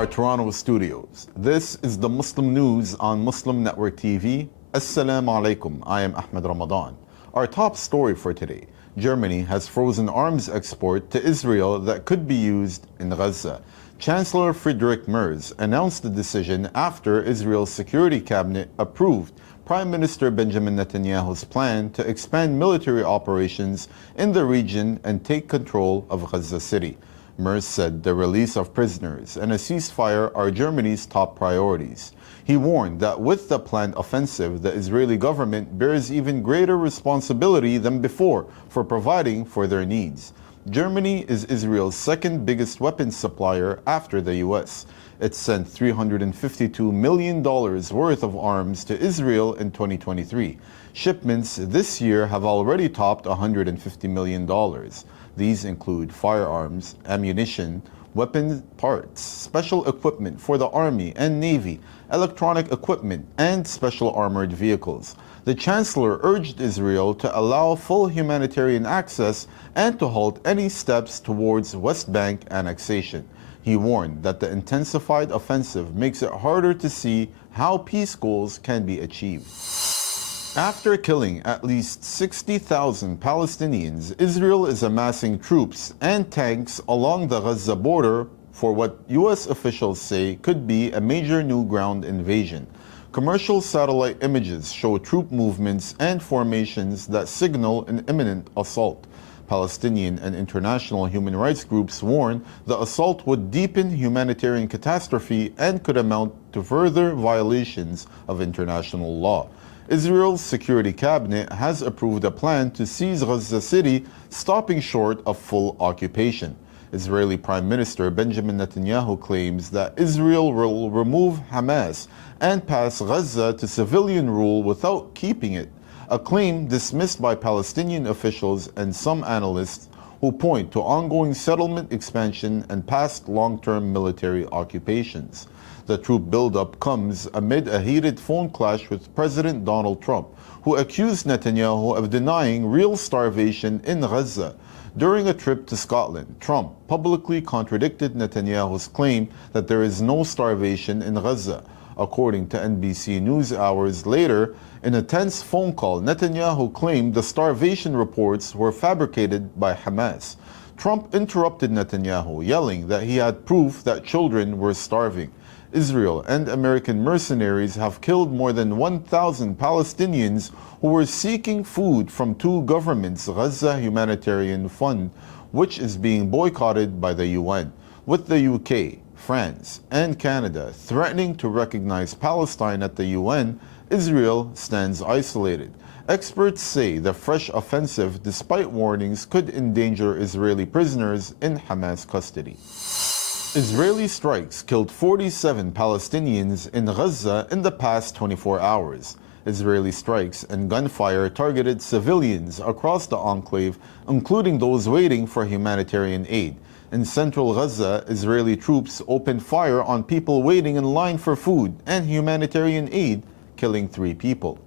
our Toronto studios. This is the Muslim News on Muslim Network TV. Assalamu alaikum. I am Ahmed Ramadan. Our top story for today. Germany has frozen arms export to Israel that could be used in Gaza. Chancellor Friedrich Merz announced the decision after Israel's Security Cabinet approved Prime Minister Benjamin Netanyahu's plan to expand military operations in the region and take control of Gaza City. Merz said the release of prisoners and a ceasefire are Germany's top priorities. He warned that with the planned offensive, the Israeli government bears even greater responsibility than before for providing for their needs. Germany is Israel's second biggest weapons supplier after the U.S. It sent $352 million worth of arms to Israel in 2023. Shipments this year have already topped $150 million. These include firearms, ammunition, weapon parts, special equipment for the Army and Navy, electronic equipment, and special armored vehicles. The Chancellor urged Israel to allow full humanitarian access and to halt any steps towards West Bank annexation. He warned that the intensified offensive makes it harder to see how peace goals can be achieved. After killing at least 60,000 Palestinians, Israel is amassing troops and tanks along the Gaza border for what U.S. officials say could be a major new ground invasion. Commercial satellite images show troop movements and formations that signal an imminent assault. Palestinian and international human rights groups warn the assault would deepen humanitarian catastrophe and could amount to further violations of international law. Israel's Security Cabinet has approved a plan to seize Gaza City, stopping short of full occupation. Israeli Prime Minister Benjamin Netanyahu claims that Israel will remove Hamas and pass Gaza to civilian rule without keeping it, a claim dismissed by Palestinian officials and some analysts who point to ongoing settlement expansion and past long-term military occupations. The troop buildup comes amid a heated phone clash with President Donald Trump, who accused Netanyahu of denying real starvation in Gaza. During a trip to Scotland, Trump publicly contradicted Netanyahu's claim that there is no starvation in Gaza. According to NBC News hours later, in a tense phone call, Netanyahu claimed the starvation reports were fabricated by Hamas. Trump interrupted Netanyahu, yelling that he had proof that children were starving. Israel and American mercenaries have killed more than 1,000 Palestinians who were seeking food from two governments' Gaza Humanitarian Fund, which is being boycotted by the UN, with the UK, France, and Canada threatening to recognize Palestine at the UN. Israel stands isolated. Experts say the fresh offensive, despite warnings, could endanger Israeli prisoners in Hamas custody. Israeli strikes killed 47 Palestinians in Gaza in the past 24 hours. Israeli strikes and gunfire targeted civilians across the enclave, including those waiting for humanitarian aid. In central Gaza, Israeli troops opened fire on people waiting in line for food and humanitarian aid, killing 3 people.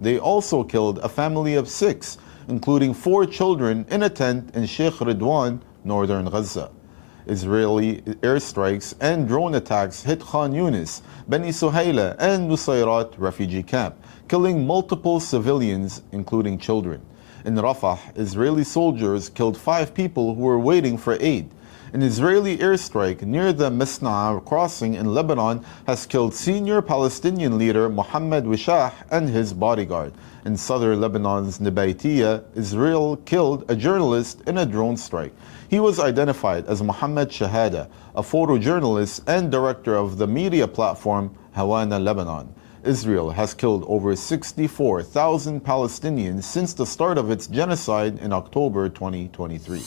They also killed a family of 6, including 4 children in a tent in Sheikh Ridwan, northern Gaza. Israeli airstrikes and drone attacks hit Khan Yunis, Beni Suhaila, and Nusayrat refugee camp, killing multiple civilians, including children. In Rafah, Israeli soldiers killed 5 people who were waiting for aid. An Israeli airstrike near the Masna'a crossing in Lebanon has killed senior Palestinian leader Mohammed Wishah and his bodyguard. In southern Lebanon's Nabaitiya, Israel killed a journalist in a drone strike. He was identified as Mohammed Shahada, a photojournalist and director of the media platform Hawana Lebanon. Israel has killed over 64,000 Palestinians since the start of its genocide in October 2023.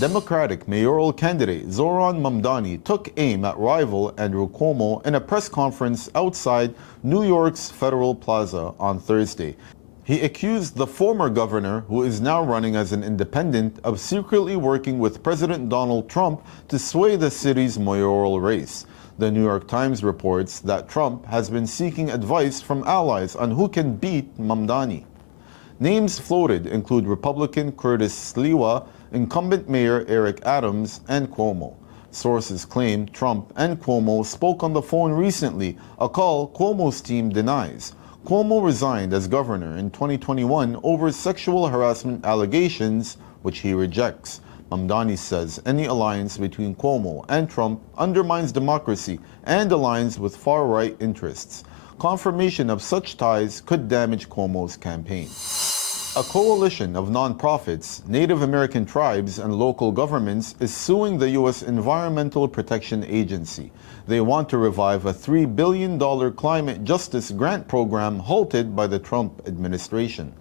Democratic mayoral candidate Zoran Mamdani took aim at rival Andrew Cuomo in a press conference outside New York's Federal Plaza on Thursday. He accused the former governor, who is now running as an independent, of secretly working with President Donald Trump to sway the city's mayoral race. The New York Times reports that Trump has been seeking advice from allies on who can beat Mamdani. Names floated include Republican Curtis Sliwa, incumbent Mayor Eric Adams, and Cuomo. Sources claim Trump and Cuomo spoke on the phone recently, a call Cuomo's team denies. Cuomo resigned as governor in 2021 over sexual harassment allegations, which he rejects. Mamdani says any alliance between Cuomo and Trump undermines democracy and aligns with far-right interests. Confirmation of such ties could damage Cuomo's campaign. A coalition of nonprofits, Native American tribes, and local governments is suing the U.S. Environmental Protection Agency. They want to revive a $3 billion climate justice grant program halted by the Trump administration.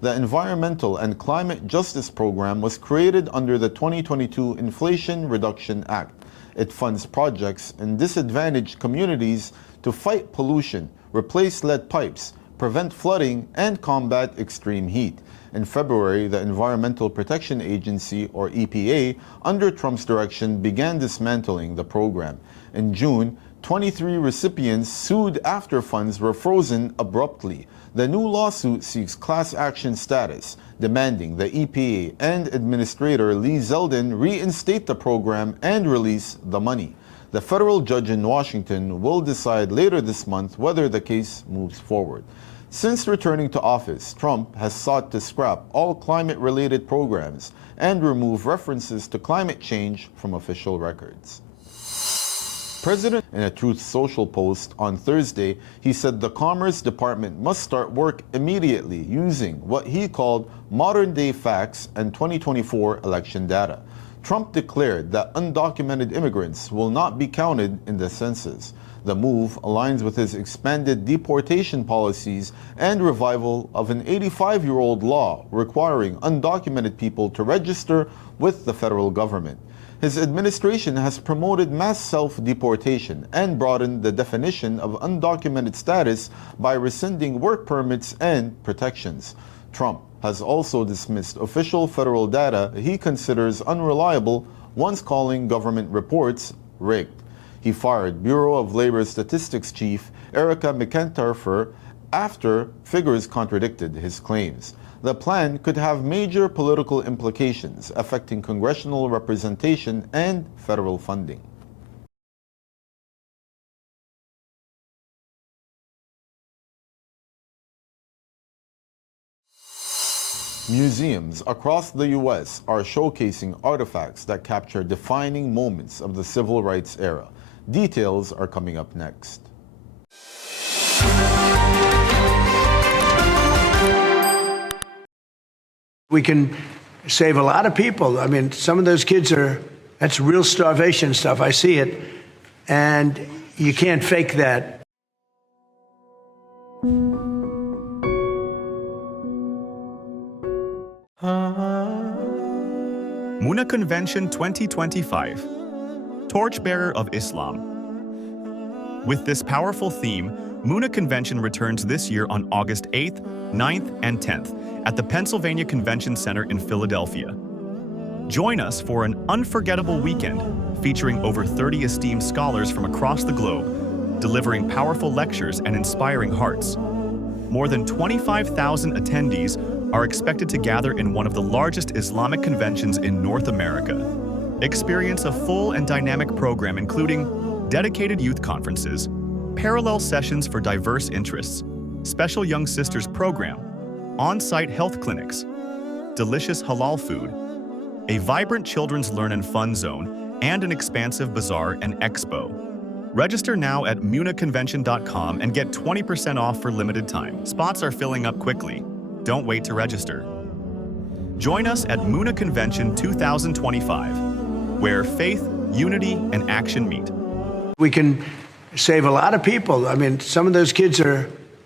The Environmental and Climate Justice Program was created under the 2022 Inflation Reduction Act. It funds projects in disadvantaged communities to fight pollution, replace lead pipes, prevent flooding, and combat extreme heat. In February, the Environmental Protection Agency, or EPA, under Trump's direction, began dismantling the program. In June, 23 recipients sued after funds were frozen abruptly. The new lawsuit seeks class action status, demanding the EPA and Administrator Lee Zeldin reinstate the program and release the money. The federal judge in Washington will decide later this month whether the case moves forward. Since returning to office, Trump has sought to scrap all climate-related programs and remove references to climate change from official records. In a Truth Social post on Thursday, he said the Commerce Department must start work immediately using what he called modern-day facts and 2024 election data. Trump declared that undocumented immigrants will not be counted in the census. The move aligns with his expanded deportation policies and revival of an 85-year-old law requiring undocumented people to register with the federal government. His administration has promoted mass self-deportation and broadened the definition of undocumented status by rescinding work permits and protections. Trump has also dismissed official federal data he considers unreliable, once calling government reports rigged. He fired Bureau of Labor Statistics Chief Erica McIntyre after figures contradicted his claims. The plan could have major political implications affecting congressional representation and federal funding. Museums across the U.S. are showcasing artifacts that capture defining moments of the civil rights era. Details are coming up next. We can save a lot of people. I mean, some of those kids that's real starvation stuff. I see it. And you can't fake that. Muna Convention 2025, Torchbearer of Islam. With this powerful theme, Muna Convention returns this year on August 8th, 9th, and 10th at the Pennsylvania Convention Center in Philadelphia. Join us for an unforgettable weekend featuring over 30 esteemed scholars from across the globe, delivering powerful lectures and inspiring hearts. More than 25,000 attendees are expected to gather in one of the largest Islamic conventions in North America. Experience a full and dynamic program including dedicated youth conferences, parallel sessions for diverse interests, special Young Sisters program, on-site health clinics, delicious halal food, a vibrant children's learn and fun zone, and an expansive bazaar and expo. Register now at munaconvention.com and get 20% off for limited time. Spots are filling up quickly. Don't wait to register. Join us at Muna Convention 2025, where faith, unity, and action meet. We can save a lot of people. I mean, some of those kids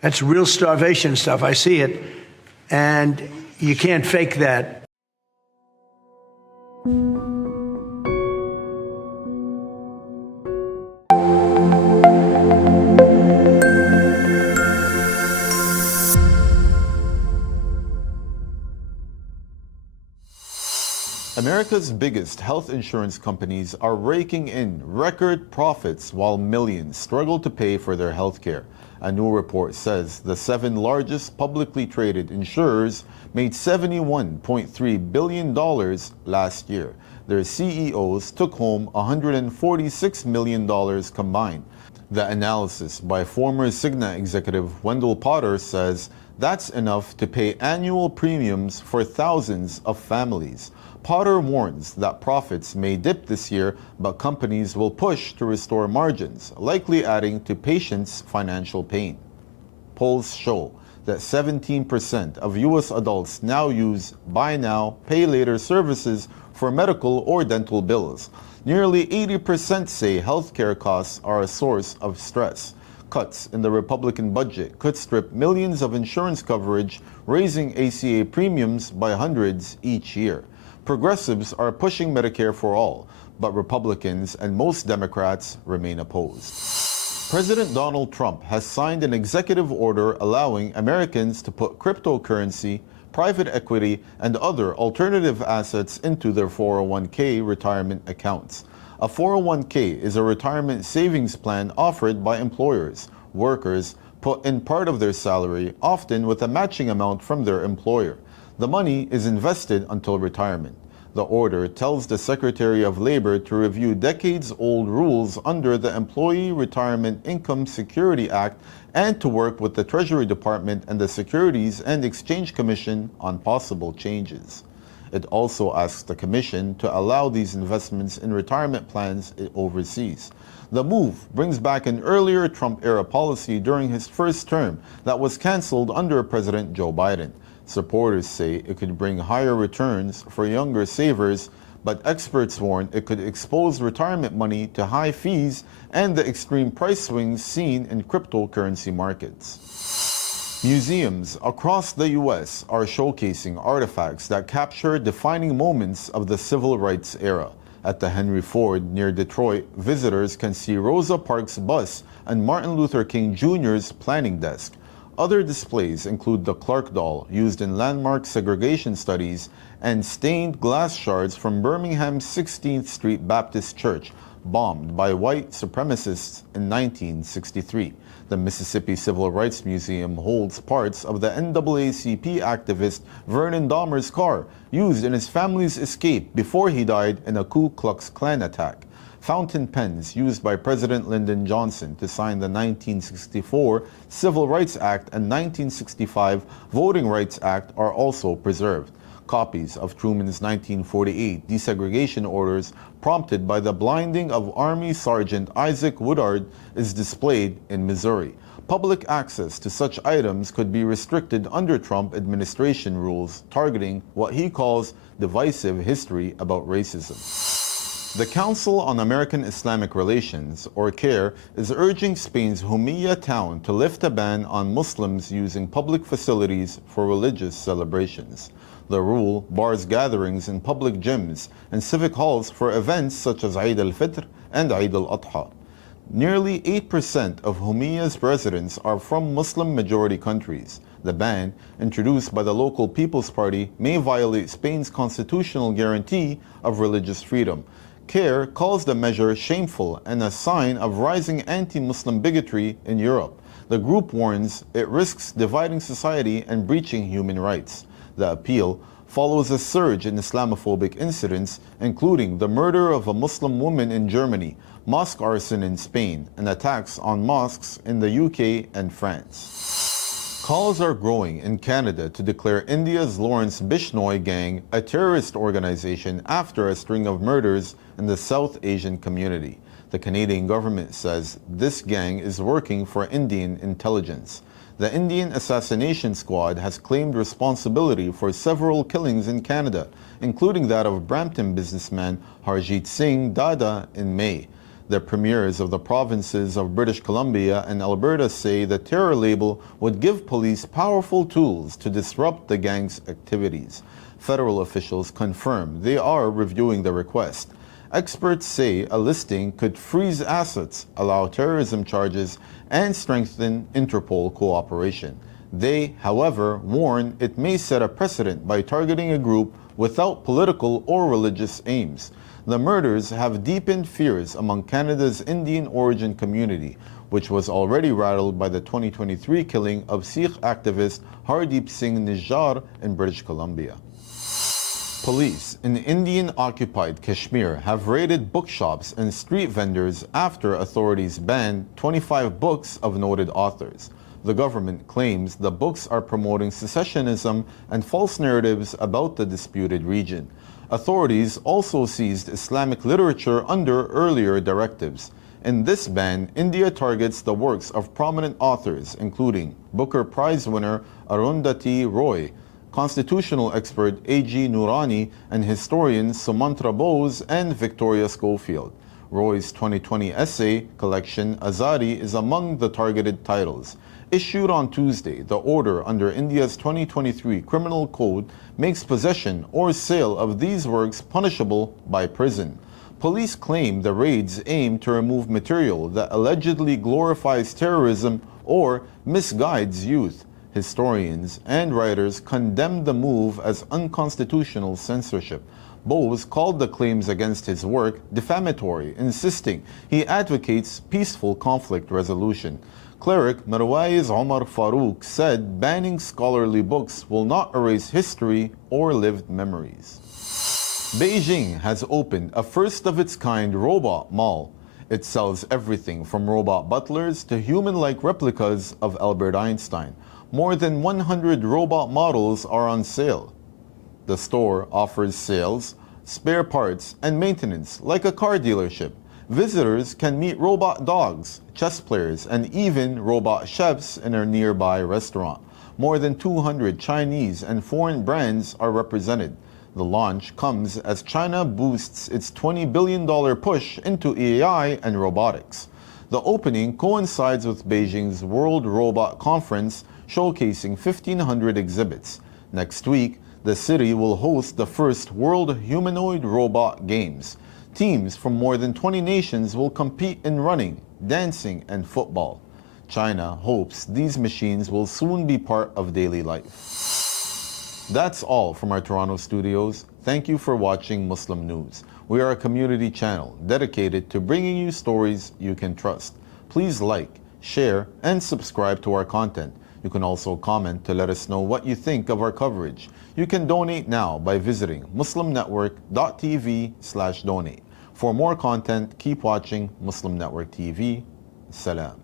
that's real starvation stuff. I see it. And you can't fake that. America's biggest health insurance companies are raking in record profits while millions struggle to pay for their health care. A new report says the 7 largest publicly traded insurers made $71.3 billion last year. Their CEOs took home $146 million combined. The analysis by former Cigna executive Wendell Potter says that's enough to pay annual premiums for thousands of families. Potter warns that profits may dip this year, but companies will push to restore margins, likely adding to patients' financial pain. Polls show that 17% of U.S. adults now use buy now, pay later services for medical or dental bills. Nearly 80% say healthcare costs are a source of stress. Cuts in the Republican budget could strip millions of insurance coverage, raising ACA premiums by hundreds each year. Progressives are pushing Medicare for all, but Republicans and most Democrats remain opposed. President Donald Trump has signed an executive order allowing Americans to put cryptocurrency, private equity, and other alternative assets into their 401k retirement accounts. A 401k is a retirement savings plan offered by employers. Workers put in part of their salary, often with a matching amount from their employer. The money is invested until retirement. The order tells the Secretary of Labor to review decades-old rules under the Employee Retirement Income Security Act and to work with the Treasury Department and the Securities and Exchange Commission on possible changes. It also asks the Commission to allow these investments in retirement plans it oversees. The move brings back an earlier Trump-era policy during his first term that was canceled under President Joe Biden. Supporters say it could bring higher returns for younger savers, but experts warn it could expose retirement money to high fees and the extreme price swings seen in cryptocurrency markets. Museums across the U.S. are showcasing artifacts that capture defining moments of the civil rights era. At the Henry Ford near Detroit, visitors can see Rosa Parks' bus and Martin Luther King Jr.'s planning desk. Other displays include the Clark doll used in landmark segregation studies and stained glass shards from Birmingham's 16th Street Baptist Church, bombed by white supremacists in 1963. The Mississippi Civil Rights Museum holds parts of the NAACP activist Vernon Dahmer's car, used in his family's escape before he died in a Ku Klux Klan attack. Fountain pens used by President Lyndon Johnson to sign the 1964 Civil Rights Act and 1965 Voting Rights Act are also preserved. Copies of Truman's 1948 desegregation orders, prompted by the blinding of Army Sergeant Isaac Woodard, is displayed in Missouri. Public access to such items could be restricted under Trump administration rules targeting what he calls divisive history about racism. The Council on American Islamic Relations, or CAIR, is urging Spain's Jumilla town to lift a ban on Muslims using public facilities for religious celebrations. The rule bars gatherings in public gyms and civic halls for events such as Eid al-Fitr and Eid al-Adha. Nearly 8% of Jumilla's residents are from Muslim-majority countries. The ban, introduced by the local People's Party, may violate Spain's constitutional guarantee of religious freedom. CAIR calls the measure shameful and a sign of rising anti-Muslim bigotry in Europe. The group warns it risks dividing society and breaching human rights. The appeal follows a surge in Islamophobic incidents, including the murder of a Muslim woman in Germany, mosque arson in Spain, and attacks on mosques in the UK and France. Calls are growing in Canada to declare India's Lawrence Bishnoi gang a terrorist organization after a string of murders in the South Asian community. The Canadian government says this gang is working for Indian intelligence. The Indian Assassination Squad has claimed responsibility for several killings in Canada, including that of Brampton businessman Harjit Singh Dada in May. The premiers of the provinces of British Columbia and Alberta say the terror label would give police powerful tools to disrupt the gang's activities. Federal officials confirm they are reviewing the request. Experts say a listing could freeze assets, allow terrorism charges, and strengthen Interpol cooperation. They, however, warn it may set a precedent by targeting a group without political or religious aims. The murders have deepened fears among Canada's Indian origin community, which was already rattled by the 2023 killing of Sikh activist Hardeep Singh Nijjar in British Columbia. Police in Indian-occupied Kashmir have raided bookshops and street vendors after authorities banned 25 books of noted authors. The government claims the books are promoting secessionism and false narratives about the disputed region. Authorities also seized Islamic literature under earlier directives. In this ban, India targets the works of prominent authors, including Booker Prize winner Arundhati Roy, constitutional expert A.G. Noorani, and historians Sumantra Bose and Victoria Schofield. Roy's 2020 essay collection Azadi is among the targeted titles. Issued on Tuesday, the order under India's 2023 Criminal Code makes possession or sale of these works punishable by prison. Police claim the raids aim to remove material that allegedly glorifies terrorism or misguides youth. Historians and writers condemned the move as unconstitutional censorship. Bose called the claims against his work defamatory, insisting he advocates peaceful conflict resolution. Cleric Mirwais Omar Farouk said banning scholarly books will not erase history or lived memories. Beijing has opened a first-of-its-kind robot mall. It sells everything from robot butlers to human-like replicas of Albert Einstein. More than 100 robot models are on sale. The store offers sales, spare parts, and maintenance like a car dealership. Visitors can meet robot dogs, chess players, and even robot chefs in a nearby restaurant. More than 200 Chinese and foreign brands are represented. The launch comes as China boosts its $20 billion push into AI and robotics. The opening coincides with Beijing's World Robot Conference, showcasing 1,500 exhibits. Next week, the city will host the first World Humanoid Robot Games. Teams from more than 20 nations will compete in running, dancing, and football. China hopes these machines will soon be part of daily life. That's all from our Toronto studios. Thank you for watching Muslim News. We are a community channel dedicated to bringing you stories you can trust. Please like, share, and subscribe to our content. You can also comment to let us know what you think of our coverage. You can donate now by visiting muslimnetwork.tv/donate. For more content, keep watching Muslim Network TV. Salam.